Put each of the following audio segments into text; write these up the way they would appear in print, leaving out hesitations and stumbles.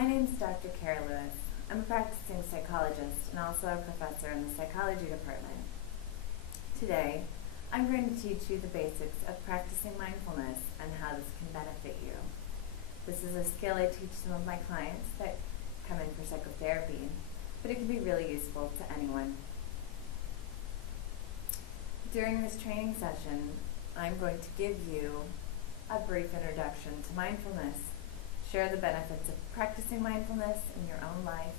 My name is Dr. Kara Lewis. I'm a practicing psychologist and also a professor in the psychology department. Today, I'm going to teach you the basics of practicing mindfulness and how this can benefit you. This is a skill I teach some of my clients that come in for psychotherapy, but it can be really useful to anyone. During this training session, I'm going to give you a brief introduction to mindfulness, share the benefits of practicing mindfulness in your own life,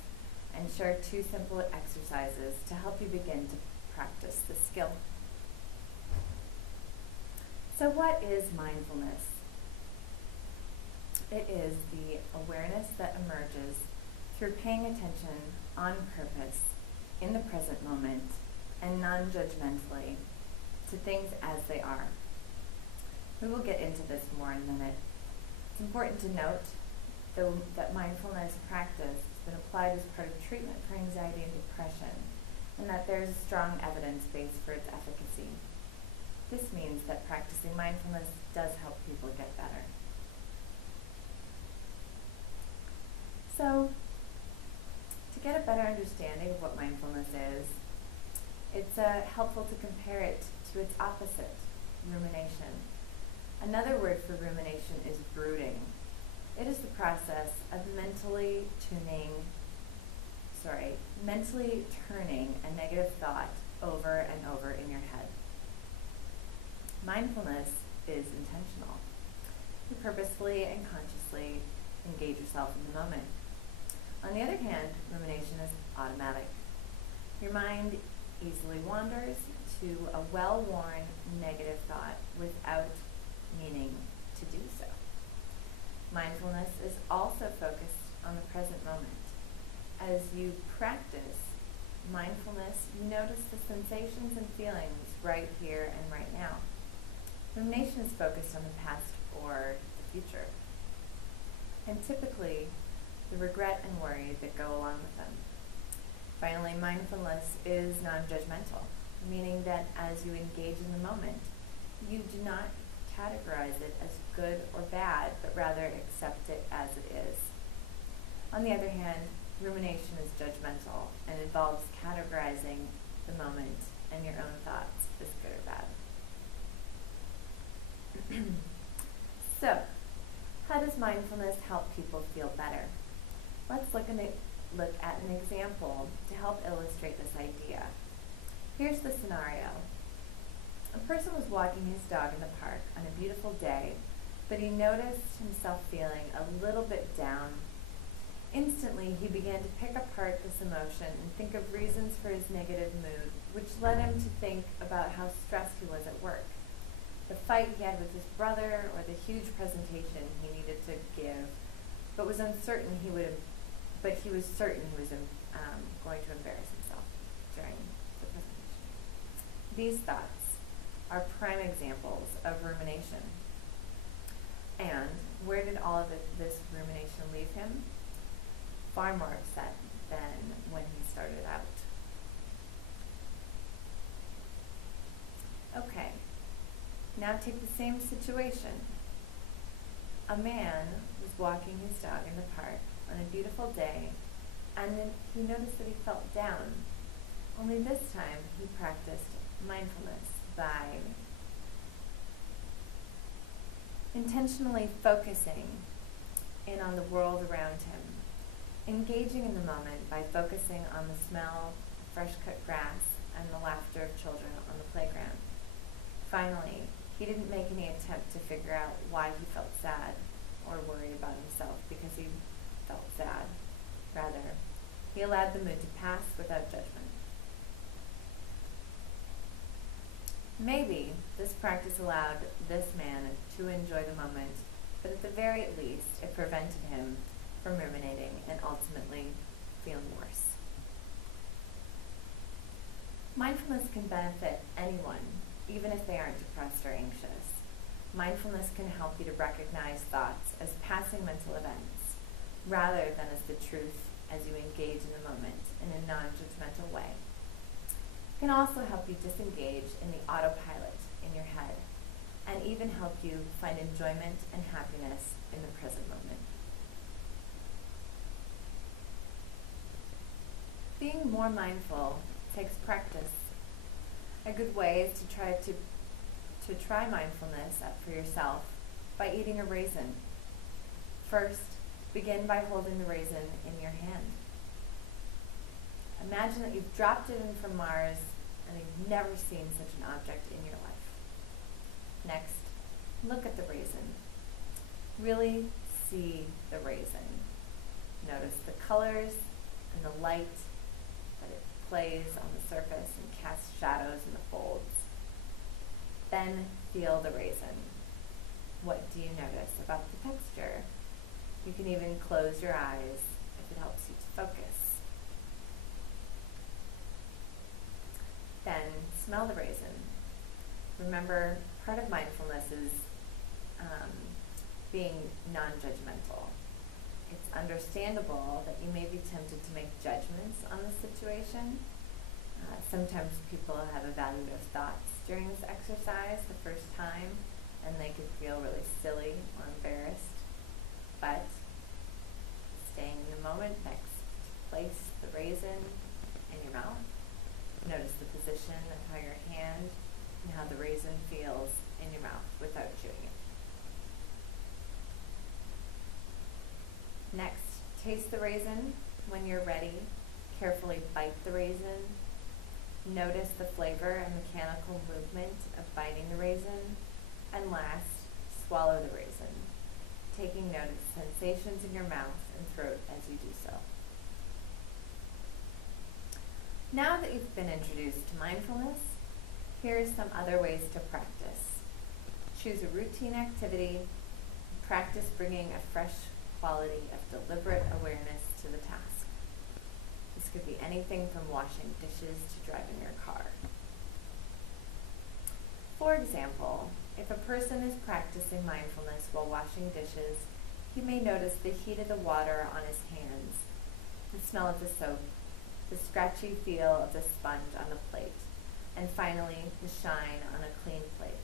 and share 2 simple exercises to help you begin to practice the skill. So what is mindfulness? It is the awareness that emerges through paying attention on purpose in the present moment and non-judgmentally to things as they are. We will get into this more in a minute. It's important to note that mindfulness practice has been applied as part of treatment for anxiety and depression, and that there is a strong evidence base for its efficacy. This means that practicing mindfulness does help people get better. So, to get a better understanding of what mindfulness is, it's helpful to compare it to its opposite, rumination. Another word for rumination is brooding. It is the process of mentally turning a negative thought over and over in your head. Mindfulness is intentional. You purposefully and consciously engage yourself in the moment. On the other hand, rumination is automatic. Your mind easily wanders to a well-worn negative thought without meaning to do so. Mindfulness is also focused on the present moment. As you practice mindfulness, you notice the sensations and feelings right here and right now. Rumination is focused on the past or the future, and typically the regret and worry that go along with them. Finally, mindfulness is non-judgmental, meaning that as you engage in the moment, you do not categorize it as good or bad, but rather accept it as it is. On the other hand, rumination is judgmental and involves categorizing the moment and your own thoughts as good or bad. So, how does mindfulness help people feel better? Let's look at an example to help illustrate this idea. Here's the scenario. A person was walking his dog in the park on a beautiful day, but he noticed himself feeling a little bit down. Instantly, he began to pick apart this emotion and think of reasons for his negative mood, which led him to think about how stressed he was at work, the fight he had with his brother, or the huge presentation he needed to give, but he was certain he was going to embarrass himself during the presentation. These thoughts are prime examples of rumination. And where did all of this rumination leave him? Far more upset than when he started out. Okay, now take the same situation. A man was walking his dog in the park on a beautiful day, and then he noticed that he felt down. Only this time he practiced mindfulness by intentionally focusing in on the world around him, engaging in the moment by focusing on the smell of fresh-cut grass and the laughter of children on the playground. Finally, he didn't make any attempt to figure out why he felt sad or worried about himself because he felt sad. Rather, he allowed the mood to pass without judgment. Maybe this practice allowed this man to enjoy the moment, but at the very least, it prevented him from ruminating and ultimately feeling worse. Mindfulness can benefit anyone, even if they aren't depressed or anxious. Mindfulness can help you to recognize thoughts as passing mental events, rather than as the truth as you engage in the moment in a non-judgmental way. It can also help you disengage in the autopilot in your head, and even help you find enjoyment and happiness in the present moment. Being more mindful takes practice. A good way is to try mindfulness for yourself by eating a raisin. First, begin by holding the raisin in your hand. Imagine that you've dropped it in from Mars and you've never seen such an object in your life. Next, look at the raisin. Really see the raisin. Notice the colors and the light that it plays on the surface and casts shadows in the folds. Then feel the raisin. What do you notice about the texture? You can even close your eyes if it helps you to focus. Then smell the raisin. Remember, part of mindfulness is being non-judgmental. It's understandable that you may be tempted to make judgments on the situation. Sometimes people have evaluative thoughts during this exercise the first time, and they could feel really silly or embarrassed. But staying in the moment, next, place the raisin in your mouth. Notice the position of how your hand and how the raisin feels in your mouth without chewing it. Next, taste the raisin. When you're ready, carefully bite the raisin. Notice the flavor and mechanical movement of biting the raisin. And last, swallow the raisin, taking note of sensations in your mouth and throat as you do so. Now that you've been introduced to mindfulness, here are some other ways to practice. Choose a routine activity. Practice bringing a fresh quality of deliberate awareness to the task. This could be anything from washing dishes to driving your car. For example, if a person is practicing mindfulness while washing dishes, he may notice the heat of the water on his hands, the smell of the soap, the scratchy feel of the sponge on the plate, and finally, the shine on a clean plate.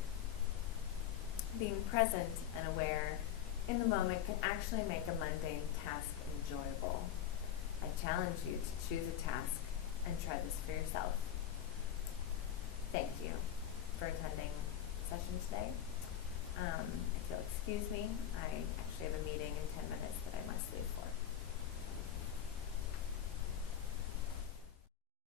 Being present and aware in the moment can actually make a mundane task enjoyable. I challenge you to choose a task and try this for yourself. Thank you for attending the session today. If you'll excuse me, I actually have a meeting in 10 minutes that I must leave for.